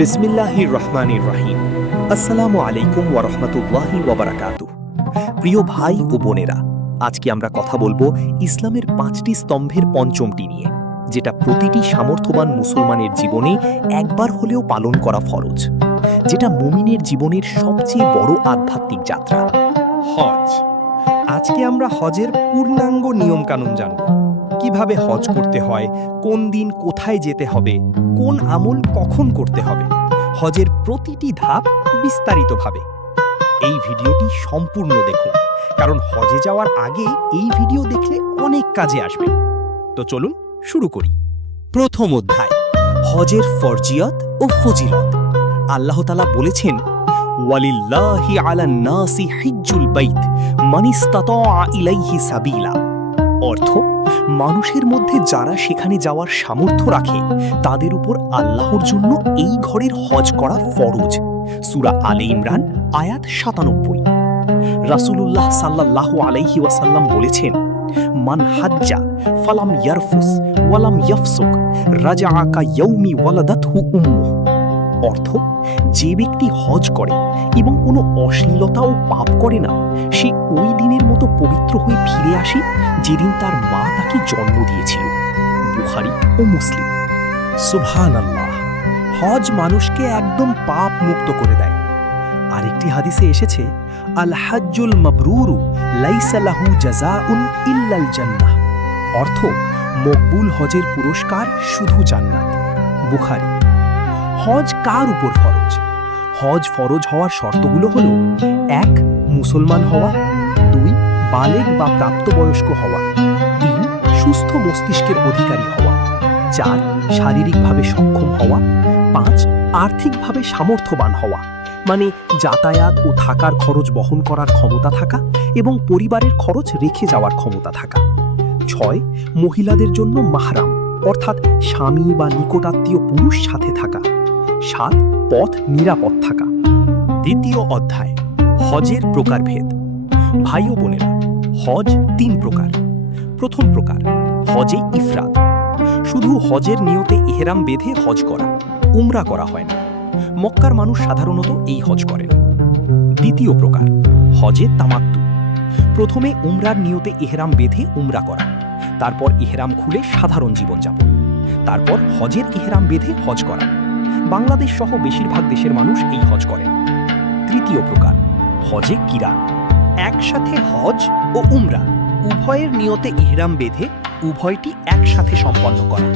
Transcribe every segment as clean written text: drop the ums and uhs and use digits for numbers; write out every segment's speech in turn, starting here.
বিসমিল্লাহির রহমানির রহিম। আসসালামু আলাইকুম ওয়া রাহমাতুল্লাহি ওয়া বারাকাতুহু। প্রিয় ভাই ও বোনেরা, আজকে আমরা কথা বলবো ইসলামের ৫টি স্তম্ভের পঞ্চমটি নিয়ে, যেটা প্রতিটি সামর্থ্যবান মুসলমানের জীবনে একবার হলেও পালন করা ফরজ, যেটা মুমিনের জীবনের সবচেয়ে বড় আধ্যাত্মিক যাত্রা, হজ। আজকে আমরা হজের পূর্ণাঙ্গ নিয়মকানুন জানব। কিভাবে হজ করতে হয়, কোন দিন কোথায় যেতে হবে, কোন আমল কখন করতে হবে, হজের প্রতিটি ধাপ বিস্তারিতভাবে। এই ভিডিওটি সম্পূর্ণ দেখুন, কারণ হজে যাওয়ার আগে এই ভিডিও দেখলে অনেক কাজে আসবে। তো চলুন শুরু করি। প্রথম অধ্যায়, হজের ফরজিয়ত ও ফজিলত। আল্লাহ তাআলা বলেছেন, ওয়ালিল্লাহি আলান নাসি হিজ্জুল বাইত মান ইসতাতাআ ইলাইহি সাবিলা। অর্থ, মানুষের মধ্যে যারা সেখানে যাওয়ার সামর্থ্য রাখে তাদের উপর আল্লাহর জন্য এই ঘরের হজ করা ফরজ। সূরা আলে ইমরান আয়াত ৯৭। রাসূলুল্লাহ সাল্লাল্লাহু আলাইহি ওয়াসাল্লাম বলেছেন, মান হাজ্জা ফালাম ইয়ারফুস ওয়ালাম ইয়াফসুক রাজাআ কা ইয়াউমি ওয়ালাদাতহু উম্মুহু। অর্থ, যে ব্যক্তি হজ করে এবং কোনো অশ্লীলতা ও পাপ করে না, সে ওই দিনের মতো পবিত্র হয়ে ফিরে আসে যেদিন তার মা তাকে জন্ম দিয়েছিল। বুখারী ও মুসলিম। সুবহানাল্লাহ, হজ মানুষকে একদম পাপ মুক্ত করে দেয়। আরেকটি হাদিসে এসেছে, আল হাজ্জুল মাবরুরু লাইসা লাহু জাযাউন ইল্লাল জান্নাহ। অর্থ, মকবুল হজের পুরস্কার শুধু জান্নাত। বুখারী। হজ কার উপর ফরজ? হজ ফরজ হওয়ার শর্তগুলো হল: ১. মুসলমান হওয়া, ২. বালেগ বা প্রাপ্তবয়স্ক হওয়া, ৩. সুস্থ মস্তিষ্কের অধিকারী হওয়া, ৪. শারীরিকভাবে সক্ষম হওয়া, ৫. আর্থিকভাবে সামর্থ্যবান হওয়া, মানে যাতায়াত ও থাকার খরচ বহন করার ক্ষমতা থাকা এবং পরিবারের খরচ রেখে যাওয়ার ক্ষমতা থাকা, ৬. মহিলাদের জন্য মাহরাম, অর্থাৎ স্বামী বা নিকটাত্মীয় পুরুষ সাথে থাকা, ৭. পথ নিরাপদ থাকা। দ্বিতীয় অধ্যায়, হজের প্রকারভেদ। ভাই ও বোনেরা, হজ ৩ প্রকার। প্রথম প্রকার, হজে ইফরাদ। শুধু হজের নিয়তে ইহরাম বেঁধে হজ করা, উমরা করা হয় না। মক্কার মানুষ সাধারণত এই হজ করেন। দ্বিতীয় প্রকার, হজে তামাত্তু। প্রথমে উমরার নিয়তে ইহরাম বেঁধে উমরা করা, তারপর ইহরাম খুলে সাধারণ জীবনযাপন, তারপর হজের ইহরাম বেঁধে হজ করা। বাংলাদেশ সহ বেশিরভাগ দেশের মানুষ এই হজ করেন। তৃতীয় প্রকার, হজে কিরান। একসাথে হজ ও উমরা উভয়ের নিয়তে ইহরাম বেঁধে উভয়টি একসাথে সম্পন্ন করা।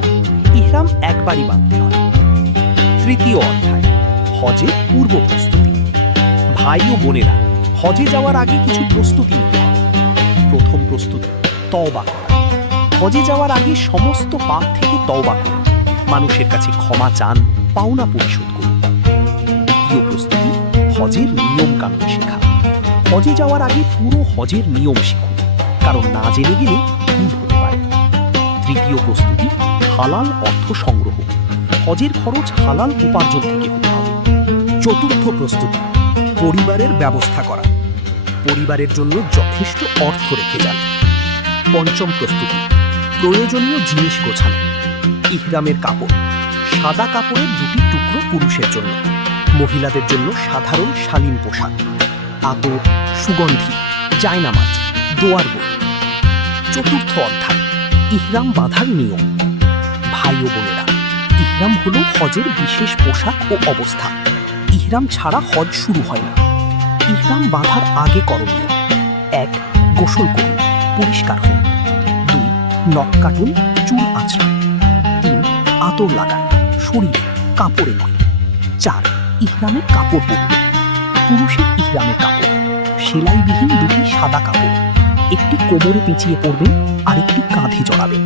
ইহরাম একবারই বাঁধতে হয়। তৃতীয় অধ্যায়, হজের পূর্ব প্রস্তুতি। ভাই ও বোনেরা, হজে যাওয়ার আগে কিছু প্রস্তুতি নিতে হবে। প্রথম প্রস্তুতি, তওবা করা। হজে যাওয়ার আগে সমস্ত পাপ থেকে তওবা করুন, মানুষের কাছে ক্ষমা চান, পাওনা পরিশোধ করুন। দ্বিতীয় প্রস্তুতি, হজের নিয়ম কানুন শেখা। হজে যাওয়ার আগে পুরো হজের নিয়ম শিখুন, কারণ না জেনে গেলে ভুল হতে পারে। তৃতীয় প্রস্তুতি, হালাল অর্থ সংগ্রহ। হজের খরচ হালাল উপার্জন থেকে হতে হবে। চতুর্থ প্রস্তুতি, পরিবারের ব্যবস্থা করা। পরিবারের জন্য যথেষ্ট অর্থ রেখে যান। পঞ্চম প্রস্তুতি, প্রয়োজনীয় জিনিস গোছানো। ইহরামের কাপড়, সাদা কাপড়ের 2টি টুকরো পুরুষের জন্য, মহিলাদের জন্য সাধারণ শালীন পোশাক, আতর, সুগন্ধি, জায়নামাজ, দোয়ার বই। চতুর্থ অধ্যায়, ইহরাম বাঁধার নিয়ম। ভাই ও বোনেরা, ইহরাম হলো হজের বিশেষ পোশাক ও অবস্থা। ইহরাম ছাড়া হজ শুরু হয় না। ইহরাম বাঁধার আগে করণীয়: ১. গোসল করুন, পরিষ্কার হন। ২. নখ কাটুন, চুল আঁচড়ান। ৩. আতর লাগান, শরীরে, কাপড়ে নয়। ৪. ইহরামের কাপড় পরুন। পুরুষের ইহরামের কাপড় সেলাইবিহীন 2টি সাদা কাপড়, একটি কোমরে পেঁচিয়ে পরবেন, আরেকটি কাঁধে জড়াবেন।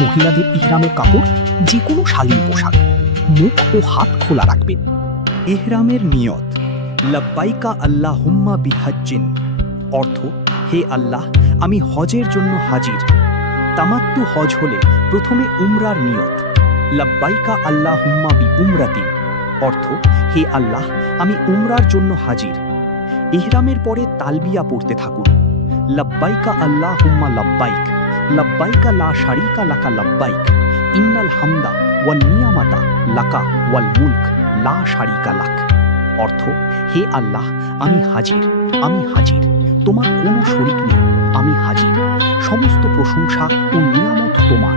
মহিলাদের ইহরামের কাপড় যে কোনো শালীন পোশাক, মুখ ও হাত খোলা রাখবেন। ইহরামের নিয়ত, লাব্বাইকা আল্লাহুম্মা বিহাজ্জিন। অর্থ, হে আল্লাহ, আমি হজের জন্য হাজির। তামাত্তু হজ হলে প্রথমে উমরার নিয়ত, লাব্বাইকা আল্লাহুম্মা বি উমরাতিন। অর্থ, হে আল্লাহ, আমি উমরার জন্য হাজির। ইহরামের পরে তালবিয়া পড়তে থাকুন, লাব্বাইকা আল্লাহুম্মা লাব্বাইক, লাব্বাইকা লা শারীকা লাকা লাব্বাইক, ইন্নাল হামদা ওয়ান নিয়ামাতা লাকা ওয়াল মুলক লা শারিকা লাক। অর্থ, হে আল্লাহ, আমি হাজির, আমি হাজির, তোমার কোনো শরিক নেই, আমি হাজির। সমস্ত প্রশংসা ও নিয়ামত তোমার,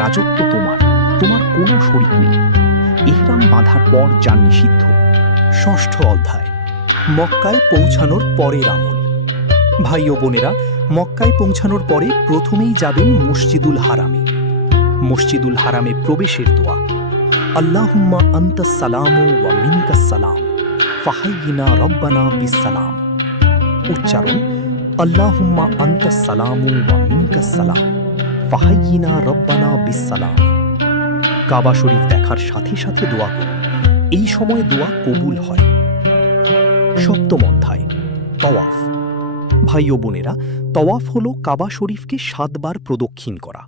রাজত্ব তোমার, তোমার কোনো শরিক নেই। ইহরাম বাঁধার পর যা নিষিদ্ধ। ষষ্ঠ অধ্যায়, মক্কায় পৌঁছানোর পরের আমল। ভাই ও বোনেরা, মক্কায় পৌঁছানোর পরে প্রথমেই যাবেন মসজিদুল হারামে। মসজিদুল হারামে প্রবেশের দোয়া, আল্লাহুম্মা আনতাস সালামু ওয়া মিনকাস সালাম ফাহাইয়িনা রব্বানা বিসসালাম। উচ্চারণ, আল্লাহুম্মা আনতাস সালামু ওয়া মিনকাস সালাম ফাহাইয়িনা রব্বানা বিসসালাম। কাবা শরীফ দেখার সাথে সাথে দোয়া করুন, এই সময় দোয়া কবুল হয়। সপ্তম অধ্যায়, তওয়াফ। ভাই ও বোনেরা, তওয়াফ হল কাবা শরীফকে 7 বার প্রদক্ষিণ করা।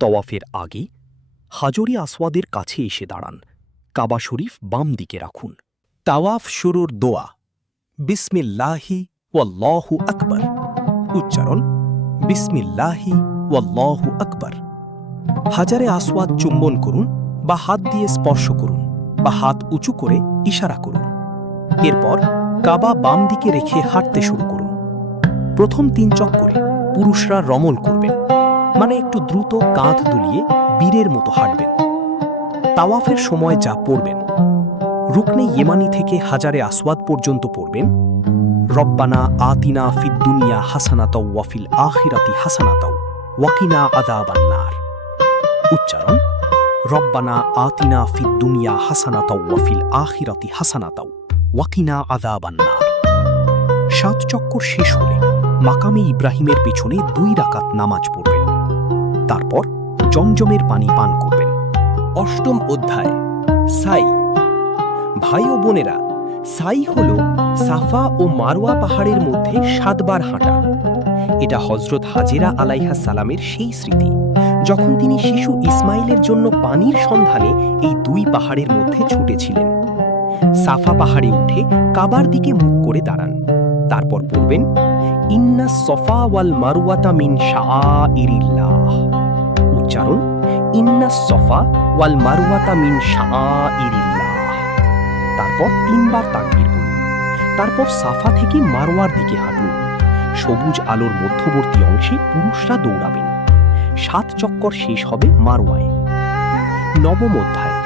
তওয়াফের আগে হাজরে আসওয়াদের কাছে এসে দাঁড়ান। কাবা শরীফ বাম দিকে রাখুন। তাওয়াফ শুরুর দোয়া, বিসমিল্লাহি ওয়াল্লাহু আকবার। উচ্চারণ, বিসমিল্লাহি ওয়াল্লাহু আকবার। হাজারে আসওয়াদ চুম্বন করুন বা হাত দিয়ে স্পর্শ করুন বা হাত উঁচু করে ইশারা করুন। এরপর কাবা বাম দিকে রেখে হাঁটতে শুরু করুন। প্রথম 3 চক্করে পুরুষরা রমল করবেন, মানে একটু দ্রুত কাঁধ দুলিয়ে বীরের মতো হাঁটবেন। তাওয়াফের সময় যা পড়বেন, রুকনে ইয়েমানি থেকে হাজারে আসওয়াদ পর্যন্ত পড়বেন রব্বানা আতিনা ফিদ দুনিয়া হাসানাতাও ওয়া ফিল আখিরাতি হাসানাতাও ওয়া কিনা আযাবান নার। উচ্চারণ, রব্বানা আতিনা ফিদ দুনিয়া হাসানাতাও ওয়া ফিল আখিরাতি হাসানাতাও ওয়া কিনা আযাবান নার। 7 চক্কর শেষ হলে মাকামে ইব্রাহিমের পেছনে 2 রাকাত নামাজ পড়বেন। তারপর জমজমের পানি পান করবেন। অষ্টম অধ্যায়, সাই। ভাই ও বোনেরা, সাই হল সাফা ও মারওয়া পাহাড়ের মধ্যে 7 বার হাঁটা। এটা হযরত হাজেরা আলাইহা সালামের সেই স্মৃতি যখন তিনি শিশু ইসমাইলের জন্য পানির সন্ধানে এই 2 পাহাড়ের মধ্যে ছুটেছিলেন। সাফা পাহাড়ে উঠে কাবার দিকে মুখ করে দাঁড়ান। তারপর পড়বেন ইন্নাস সফা ওয়াল মারওয়াতা মিন শাআইরিল্লাহ। উচ্চারণ, ইন্নাস সফা ওয়াল মারওয়াতা মিন শাআইরিল্লাহ। তারপর 3 বার তাকবীর বলুন। তারপর সাফা থেকে মারওয়ার দিকে হাঁটুন। সবুজ আলোর মধ্যবর্তী অংশে পুরুষরা দৌড়াবেন। 7 চক্কর শেষ হবে মারওয়ায়। নবম অধ্যায়,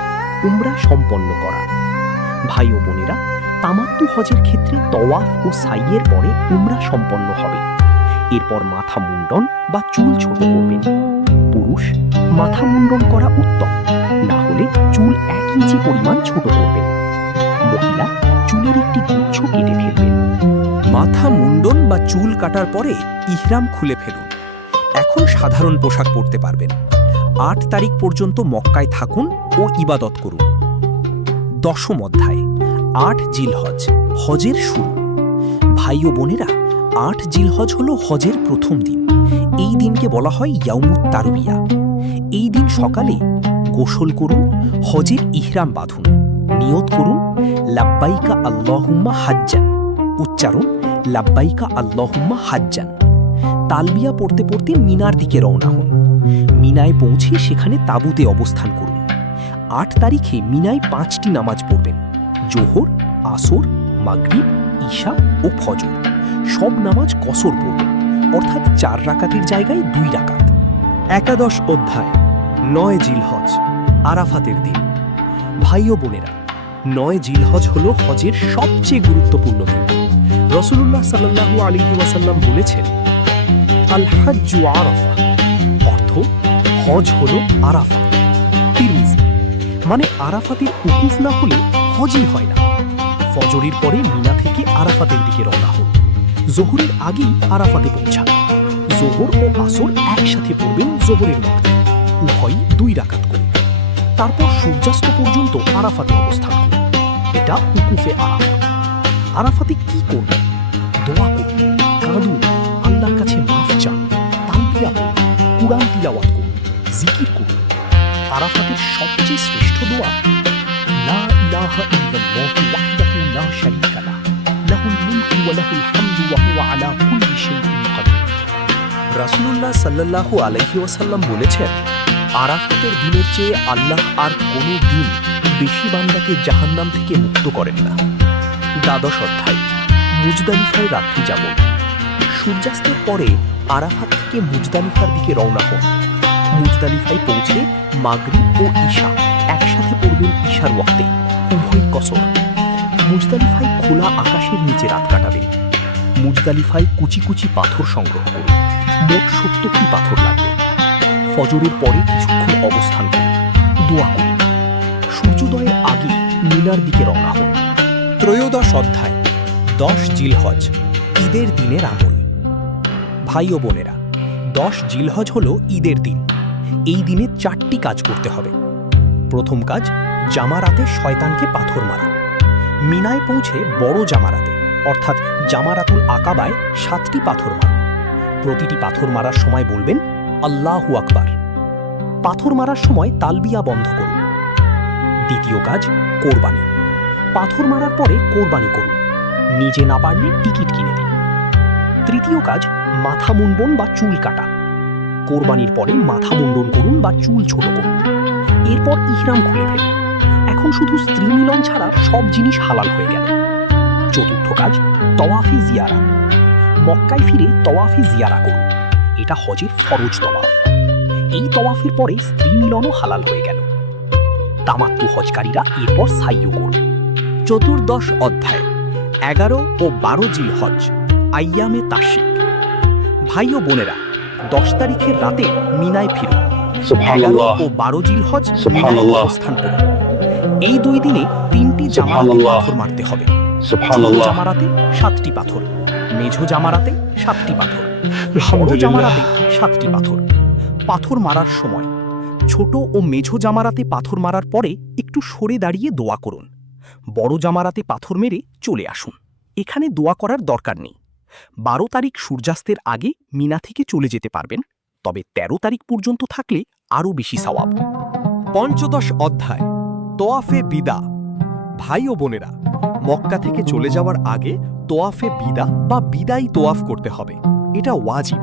উমরা সম্পন্ন করা। ভাই ও বোনেরা, তামাত্তু হজের ক্ষেত্রে তওয়াফ ও সাইয়ের পরে উমরা সম্পন্ন হবে। এরপর মাথা মুন্ডন বা চুল ছোট করবেন। পুরুষ মাথা মুন্ডন করা উত্তম, না হলে চুল 1 ইঞ্চি পরিমাণ ছোট করবেন। মহিলা চুলের একটি গুচ্ছ কেটে ফেলবেন। মাথা মুন্ডন বা চুল কাটার পরে ইহরাম খুলে ফেলুন। এখন সাধারণ পোশাক পরতে পারবেন। 8 তারিখ পর্যন্ত মক্কায় থাকুন ও ইবাদত করুন। দশম অধ্যায়, 8 জিলহজ, হজের শুরু। ভাই ও বোনেরা, 8 জিলহজ হল হজের প্রথম দিন। এই দিনকে বলা হয় ইয়াউমুত তারবিয়া। এই দিন সকালে গোসল করুন, হজের ইহরাম বাঁধুন, নিয়ত করুন লাব্বাইকা আল্লাহুম্মা হাজ্জান। উচ্চারণ, লাব্বাইকা আল্লাহুম্মা হাজ্জান। তালবিয়া পড়তে পড়তে মিনার দিকে রওনা হন। মিনায় পৌঁছে সেখানে তাঁবুতে অবস্থান করুন। 8 তারিখে মিনায় 5টি নামাজ পড়বেন, জোহর, আসর, মাগরিব, ঈশা ও ফজর। সব নামাজ কসর পড়বেন, অর্থাৎ 4 রাকাতের জায়গায় 2 রাকাত। একাদশ অধ্যায়, 9 জিলহজ, আরাফাতের দিন। ভাই ও বোনেরা, 9 জিলহজ হল হজের সবচেয়ে গুরুত্বপূর্ণ দিন। রাসূলুল্লাহ সাল্লাল্লাহু আলাইহি ওয়াসাল্লাম বলেছেন, আল হাজ্জু আরাফা, অর্থ হজ হল আরাফা। তিরমিজি, মানে আরাফাতের উকুফ না হলে হজই হয় না। ফজরের পরে মিনা থেকে আরাফাতের দিকে রওনা হন। জোহরের আগেই আরাফাতে পৌঁছান। জোহর ও আসর একসাথে পড়বেন জোহরের ওয়াক্তে, উভয়ই 2 রাকাত করে। তারপর সূর্যাস্ত পর্যন্ত আরাফাতে অবস্থান করুন। এটা উকুফে আরাফা। আরাফাতে কি করবেন? দোয়া করুন, কাঁদুন, আল্লাহর কাছে মাফ চান, তালবিয়া করুন, কুরআন তিলাওয়াত করুন, জিকির করুন। আরাফাতের সবচেয়ে শ্রেষ্ঠ দোয়া, লা ইলাহা ইল্লাল্লাহু ওয়াহদাহু লা শারীকা লাহু, লাহুল মুলকু ওয়া লাহুল হামদু ওয়া হুয়া আলা কুল্লি শাইইন কাদির। রাসূলুল্লাহ সাল্লাল্লাহু আলাইহি ওয়াসাল্লাম বলেছেন, আরাফাতের দিনের চেয়ে আল্লাহ আর কোনো দিন বেশি বান্দাকে জাহান্নাম থেকে মুক্ত করেন না। দ্বাদশ অধ্যায়, মুজদালিফায় রাত্রি যাপন। সূর্যাস্তের পরে আরাফাত থেকে মুজদালিফার দিকে রওনা হন। মুজদালিফায় পৌঁছে মাগরিব ও ঈশা একসাথে পড়বেন ঈশার ওয়াক্তে, উভয় কসর। মুজদালিফায় খোলা আকাশের নিচে রাত কাটাবেন। মুজদালিফায় কুচি কুচি পাথর সংগ্রহ করুন। মোট 70টি পাথর লাগবে। ফজরের পরে কিছুক্ষণ অবস্থান করুন, দোয়া করুন। সূর্যোদয়ের আগে মিনার দিকে রওনা হন। ত্রয়োদশ অধ্যায়, 10 জিলহজ, ঈদের দিনের আমল। ভাই ও বোনেরা, 10 জিলহজ হল ঈদের দিন। এই দিনে 4টি কাজ করতে হবে। প্রথম কাজ, জামারাতে শয়তানকে পাথর মারা। মিনায় পৌঁছে বড় জামারাতে অর্থাৎ জামারাতুল আকাবায় 7টি পাথর মারুন। প্রতিটি পাথর মারার সময় বলবেন আল্লাহু আকবার। পাথর মারার সময় তালবিয়া বন্ধ করুন। দ্বিতীয় কাজ, কোরবানি। পাথর মারার পরে কোরবানি করুন। নিজে না পারলে টিকিট কিনে দিন। তৃতীয় কাজ, মাথা মুন্ডন বা চুল কাটা। কোরবানির পরে মাথা মুন্ডন করুন বা চুল ছোট করুন। এরপর ইহরাম খুলে ফেলুন। এখন শুধু স্ত্রী মিলন ছাড়া সব জিনিস হালাল হয়ে গেল। চতুর্থ কাজ, তওয়াফে জিয়ারা। মক্কায় ফিরে তওয়াফে জিয়ারা করুন। এটা হজের ফরজ তওয়াফ। এই তওয়াফের পরে স্ত্রী মিলনও হালাল হয়ে গেল। তামাত্তু হজকারীরা এরপর সাইও করবেন। চতুর্দশ অধ্যায়, 11 ও 12 জিলহজ, আইয়ামে তাশরিক। ভাই ও বোনেরা, 10 তারিখের রাতে মিনায় ফিরুন। 11 ও 12 জিলহজ মিনায় অবস্থান করুন। এই 2 দিনে 3টি জামারাতে পাথর মারতে হবে। ছোট জামারাতে 7টি পাথর, মেঝো জামারাতে 7টি পাথর, বড় জামারাতে 7টি পাথর। পাথর মারার সময় ছোট ও মেঝো জামারাতে পাথর মারার পরে একটু সরে দাঁড়িয়ে দোয়া করুন। বড় জামারাতে পাথর মেরে চলে আসুন। এখানে দোয়া করার দরকার নেই। 12 তারিখ সূর্যাস্তের আগে মিনা থেকে চলে যেতে পারবেন, তবে 13 তারিখ পর্যন্ত থাকলে আরও বেশি সওয়াব। পঞ্চদশ অধ্যায়, তোয়াফে বিদা। ভাই ও বোনেরা, মক্কা থেকে চলে যাওয়ার আগে তোয়াফে বিদা বা বিদায়ী তোয়াফ করতে হবে। এটা ওয়াজিব।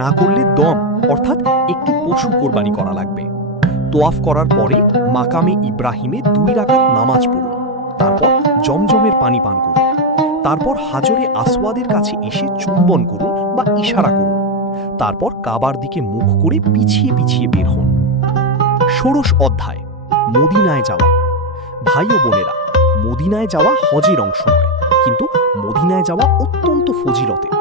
না করলে দম অর্থাৎ একটি পশু কোরবানি করা লাগবে। তোয়াফ করার পরে মাকামে ইব্রাহিমে 2 রাকাত নামাজ পড়ুন। তারপর জমজমের পানি পান করুন। তারপর হাজরে আসওয়াদের কাছে এসে চুম্বন করুন বা ইশারা করুন। তারপর কাবার দিকে মুখ করে পিছিয়ে পিছিয়ে বের হন। ষোড়শ অধ্যায়, মদিনায় যাওয়া। ভাই ও বোনেরা, মদিনায় যাওয়া হজের অংশ নয়, কিন্তু মদিনায় যাওয়া অত্যন্ত ফজিলতের।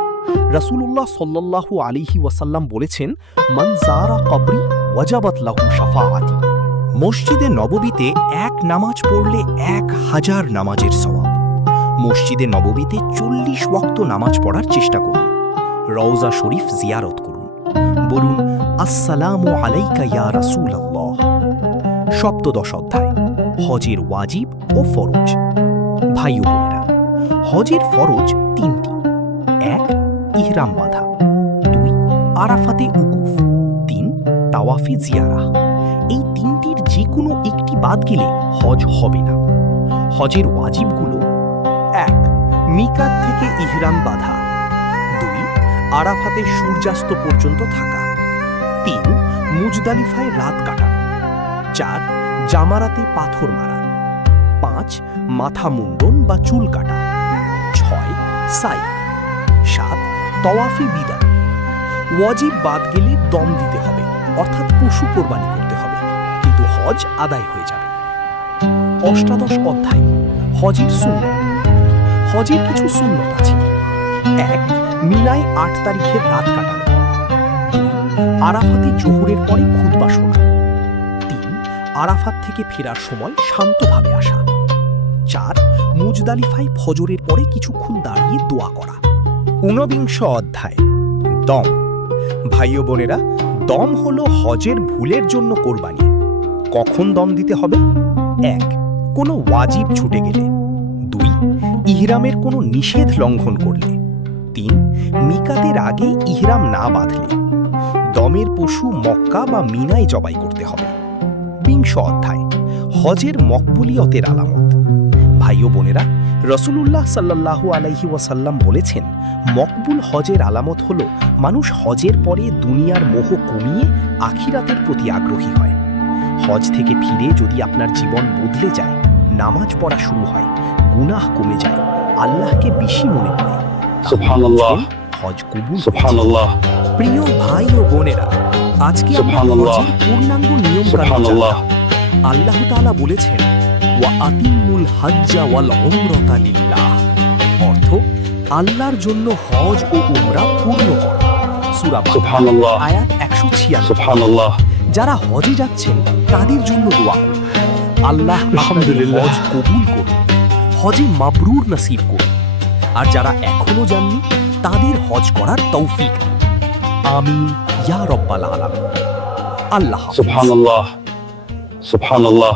রাসূলুল্লাহ সাল্লাল্লাহু আলাইহি ওয়াসাল্লাম বলেছেন, মান যারা কবরি ওয়াজাবাত লাহু শাফাআতি। মসজিদে নববীতে 1 নামাজ পড়লে 1000 নামাজের সওয়াব। মসজিদে নববীতে 40 ওয়াক্ত নামাজ পড়ার চেষ্টা করুন। রওজা শরীফ জিয়ারত করুন। বলুন আসসালামু আলাইকা ইয়া রাসূলুল্লাহ। সপ্তদশ অধ্যায়, হজের ওয়াজিব ও ফরজ। ভাই ও বোনেরা, হজের ফরজ 3টি। 1, ইহরাম বাঁধা। 2, আরাফাতে উকুফ। 3, তাওয়াফে জিয়ারা। এই 3টির যে কোনো একটি বাদ গেলে হজ হবে না। হজের ওয়াজিবগুলো: 1, মিকাত থেকে ইহরাম বাঁধা। 2, আরাফাতে সূর্যাস্ত পর্যন্ত থাকা। 3, মুজদালিফায় রাত কাটানো। 4, জামারাতে পাথর মারা। 5, মাথা মুন্ডন বা চুল কাটা। 6, সাই। 7, তওয়াফে বিদা। ওয়াজিব বাদ গেলে দম দিতে হবে অর্থাৎ পশু কোরবানি করতে হবে, কিন্তু হজ আদায় হয়ে যাবে। অষ্টাদশ অধ্যায়, হজের সুন্নত। হজের কিছু সুন্নত আছে। 1, মিনায় 8 তারিখের রাত কাটানো। 2, আরাফাতে জোহরের পরে খুতবা শোনা। 3, আরাফাত থেকে ফেরার সময় শান্তভাবে আসা। 4, মুজদালিফায় ফজরের পরে কিছুক্ষণ দাঁড়িয়ে দোয়া করা। 19 অধ্যায়, দম। ভাই ও বোনেরা, দম হলো হজের ভুলের জন্য কোরবানি। কখন দম দিতে হবে? 1, কোনো ওয়াজিব ছুটে গেলে। 2, ইহরামের কোনো নিষেধ লঙ্ঘন করলে। 3, মিকাতের আগে ইহরাম না বাঁধলে। দমের পশু মক্কা বা মিনায় জবাই করতে হবে। 20 অধ্যায়, হজের মকবুলিয়তের আলামত। ভাই ও বোনেরা, রসূলুল্লাহ সাল্লাল্লাহু আলাইহি ওয়াসাল্লাম বলেছেন, মকবুল হজের আলামত হলো মানুষ হজের পরে দুনিয়ার মোহ কমিয়ে আখিরাতের প্রতি আগ্রহী হয়। হজ থেকে ফিরে যদি আপনার জীবন বদলে যায়, নামাজ পড়া শুরু হয়, গুনাহ কমে যায়, আল্লাহকে বেশি মনে পড়ে, সুবহানাল্লাহ, হজ কবুল। সুবহানাল্লাহ, প্রিয় ভাই ও বোনেরা, আজকে আমরা সুবহানাল্লাহ, হজের পূর্ণাঙ্গ নিয়ম কানুন সুবহানাল্লাহ। জানলাম। আল্লাহ তাআলা বলেছেন, ওয়া আতিমুল হাজ্জা ওয়াল উমরাতা লিল্লাহ, অর্থ আল্লাহর জন্য হজ ও উমরা পূর্ণ করো। সূরা বাকারা সুবহানাল্লাহ, আয়াত 196। সুবহানাল্লাহ। যারা হজে যাচ্ছেন তাদের জন্য দোয়া করুন, আল্লাহ আপনাদের আলহামদুলিল্লাহ। হজ কবুল করুন, হজে মাবরুর নসিব করুন। আর যারা এখনো যাননি তাদের হজ করার তৌফিক দিন। আমিন ইয়া রব্বাল আলামিন। আল্লাহ হাফেজ। সুবহানাল্লাহ, সুবহানাল্লাহ।